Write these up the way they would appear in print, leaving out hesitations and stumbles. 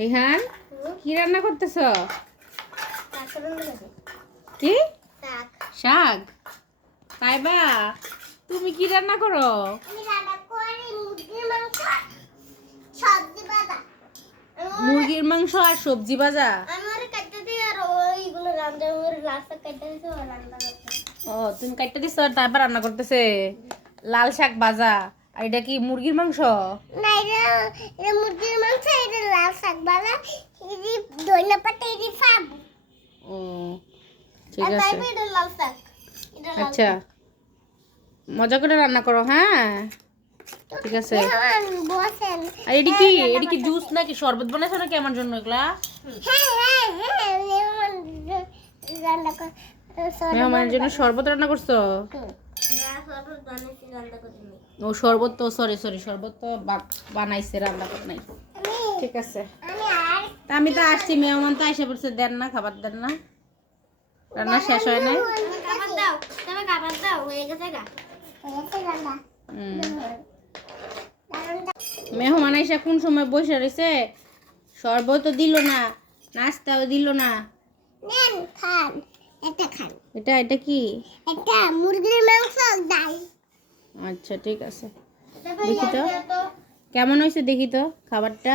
রিহান কি রান্না করতেছ? কি শাক? তাইবা তুমি কি রান্না করো? মুরগির মাংস আর সবজি ভাজা। ও তুমি কাটতে দিছো আর তারপর রান্না করতেছে লাল শাক ভাজা। আর এটা কি মুরগির মাংস? না, এটা মুরগির মাংস, এটা লাল শাক ভাজা, এটা ধনিয়া পাতা, এটা ফাব। ও ঠিক আছে। এটা লাল শাক, এটা লাল আচ্ছা মজা করে রান্না করো, হ্যাঁ ঠিক আছে। বসেন। আর এডি কি জুস নাকি শরবত বানাইছো নাকি আমার জন্য এগুলা? রান্না কর। মেহমানের জন্য শরবত রান্না করছো? ও শরবত তো সরি শরবত তো বানাইছে, রান্না করে নাই। ঠিক আছে তা আমি তো আসছি, মেহমান তো এসে পড়ছে, দেন না খাবার, দেন না, রান্না শেষ হয় নাই। মেহমান এসে কোন সময় বসে রয়েছে, শরবত দিল না, নাস্তাও দিল না। নেন খান, এটা খান। এটা কি? এটা মুরগির মাংস ডাল। আচ্ছা ঠিক আছে, দেখি তো কেমন হয়েছে, দেখি তো খাবারটা।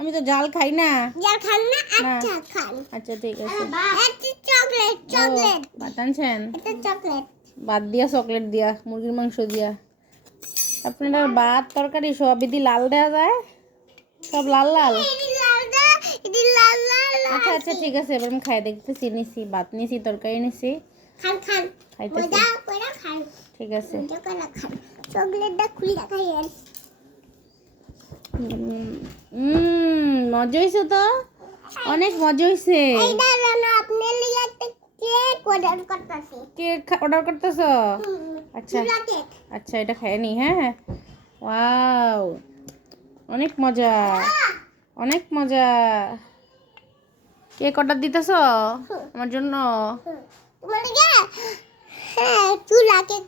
আমি তো জাল খাই না। জাল খান না? আচ্ছা খান। আচ্ছা ঠিক আছে। এটা চকলেট। ভাত আনছেন? এটা চকলেট। ভাত দিয়া চকলেট দিয়া মুরগির মাংস দিয়া। আপনারা ভাত তরকারি সবই দি লাল দেওয়া যায়, সব লাল লাল। আচ্ছা আচ্ছা ঠিক আছে, এবার আমি খাই দেখতেছি। নিছি ভাত নিছি, তরকারি নিছি, খান খাইতেছি। মজা করে খান। ঠিক আছে। মজা করে খান। চকলেটটা খুলে খাইয়েন। মজা হয়েছে তো, অনেক মজা হয়েছে। এইটা জানো আপনি লিয়ে একটা কেক অর্ডার করতেছি। কেক অর্ডার করতেছো? আচ্ছা আচ্ছা এটা খাইয়ে নি। হ্যাঁ ওয়াও, অনেক মজা, অনেক মজা। কেক অর্ডার দিতেছো আমার জন্য? তোমার হ্যাঁ চুলা কেক।